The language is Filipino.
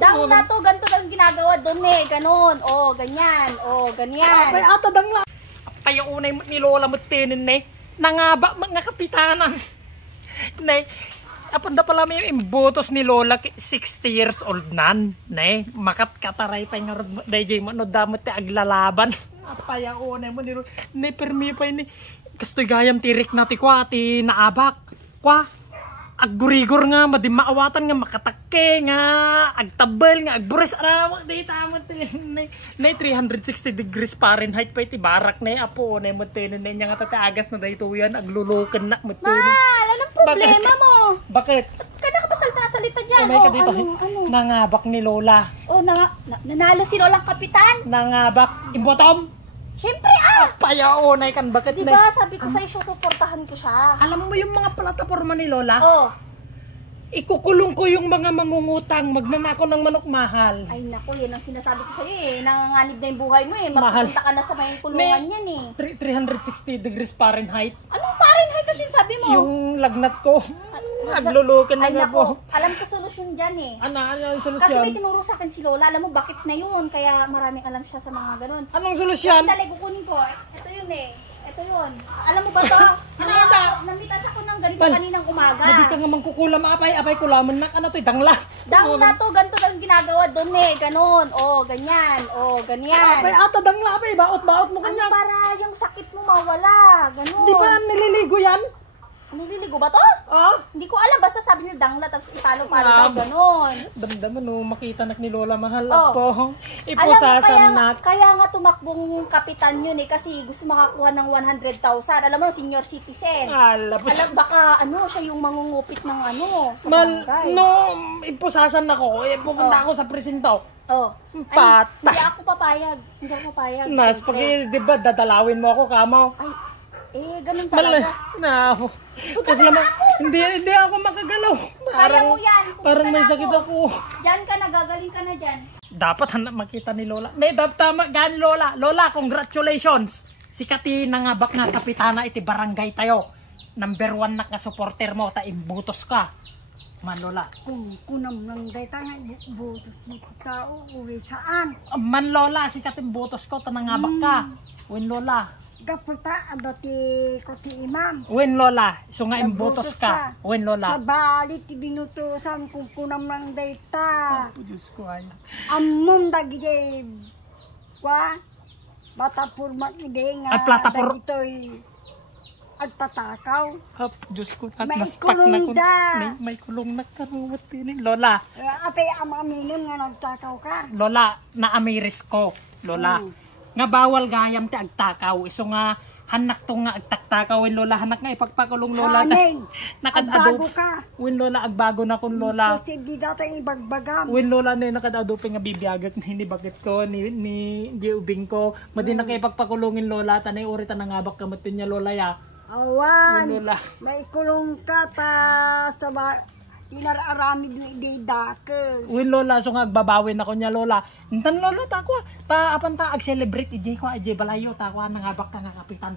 Dang na to, ganito lang ginagawa doon eh. Ganon. O, ganyan. O, ganyan. Apay ato dang la. Apay yung unay mo ni Lola mo tinin eh. Nangaba mga kapitanan. Nay, apan da pala may imbotos ni Lola 60 years old nan. Nay, makat kataray pa nga dayjay mo no damot ti aglalaban. Apay ang unay mo ni Lola. Nay, permi pa ni. Kastoy gayam tirik na ti kwa ti naabak. Kwa. Aggurigor nga, madimaawatan nga, makatakke nga, agtabel nga, agburis, arawak, di tama, na 360 degrees Fahrenheit pa iti barak na apo, na matinin na nga tatagas na dahito yan, aglulukan na, matinin. Mal, anong problema mo? Bakit? Ka nakapasalta na salita dyan. May ka dito, nangabak ni Lola. O, nanalo si Lolang Kapitan? Nangabak, imbotom? Siyempre Payaonay kan, bakit diba, sabi ko sa'yo, susuportahan ko siya. Alam mo yung mga plataforma ni Lola? Oh. Ikukulong ko yung mga mangungutang, magnanako ng manok mahal. Ay naku, yan ang sinasabi ko sa'yo eh. Nanganganib na yung buhay mo eh. Mahal. Magpunta ka na sa may kulungan yan eh. 360 degrees Fahrenheit. Anong Fahrenheit kasi sabi mo? Yung lagnat ko. Naglulukan na Ay nga naku, po. alam ko solusyon dyan eh. Ano yung Kasi solusyon? may tinuro sa akin si Lola. Alam mo bakit na yun? Kaya maraming alam siya sa mga ganun. Anong solusyon? Dali, kukunin ko. Ito yun eh. Ito yun. Alam mo ba to? Namitas ako ng ganito kaninang umaga. Hindi ka nga mangkukulam apay kulaman na ano to, dangla. Dang na to, ganito lang ginagawa doon eh. Ganon. O, ganyan. O, ganyan. Apay ato dangla apay, baot mo Ano kanya. para yung sakit mo mawala. Ganon. Di ba nililigo yan? Nililigo ba to? Ah? Hindi ko alam. Basta sabi niya dangla tapos ipalo-palo daw. Ganon. Damdaman no, makita nak ni Lola mahal Oh. po. Alam mo, Ipusasan nak. kaya nga tumakbong kapitan yun eh. Kasi gusto makakuha ng 100,000. Alam mo, senior citizen. Alam Baka ano, siya yung mangungupit ng ano, sa Mal, barangay. no, ipusasan ako. Pupunta ako sa presinto. Oh. Pata. Hindi ako papayag. Hindi ako papayag. Nas, Siyempre. pag di ba dadalawin mo ako kamo? Ay, ganun talaga. Kasi naman, hindi ako makagalaw. Kaya mo yan. Parang may sakit ako. Diyan ka na, gagaling ka na dyan. Dapat makita ni Lola. May tama gani Lola. Lola, congratulations. Sikati na nga bak nga kapitana iti barangay tayo. Number 1 na ka supporter mo, ta imbutos ka. Man Lola. Kung kunam lang dayta nga ibutos ni tao uri saan? Man Lola, sikat imbutos ko, tanangabak ka. Win Lola. Gaputa ado ti ko ti imam. Win Lola, so nga imbutos ka. Win Sa Lola. balik ti binutusan kung kunam lang dayta. Diyos ko ay. Ammon dagi kwa matapur ide nga At platapur- dagitoy at tatakaw. Hap, Diyos ko. At May naspak na kulong ko. da. May kulong na karuwat pinin. Lola, Apay amaminom nga nagtakaw ka. Lola, naamiris ko. Lola, nga bawal gayam ti agtakaw. Iso nga, hanak to nga agtaktakaw. Win Lola, hanak nga ipagpakulong Lola. Haning. Nakadado. Agbago ka. Win Lola, agbago na kun Lola. Kasi di data ibagbagam. Win Lola na nakadado pa nga bibiyagak na hinibagit ko, ni ubing ko. Madi na kayo pagpakulungin Lola, tanay uri tanangabak kamatin niya Lola ya. Awan. Win Lola. May kulong ka ta sa inararamid ng ide-dake. Win Lola, so nga agbabawin ako niya Lola. Intan Lola, takwa. Ta apan ta ag-celebrate ijay ko, ijay balayo, takwa nangabak ka nga kapitan.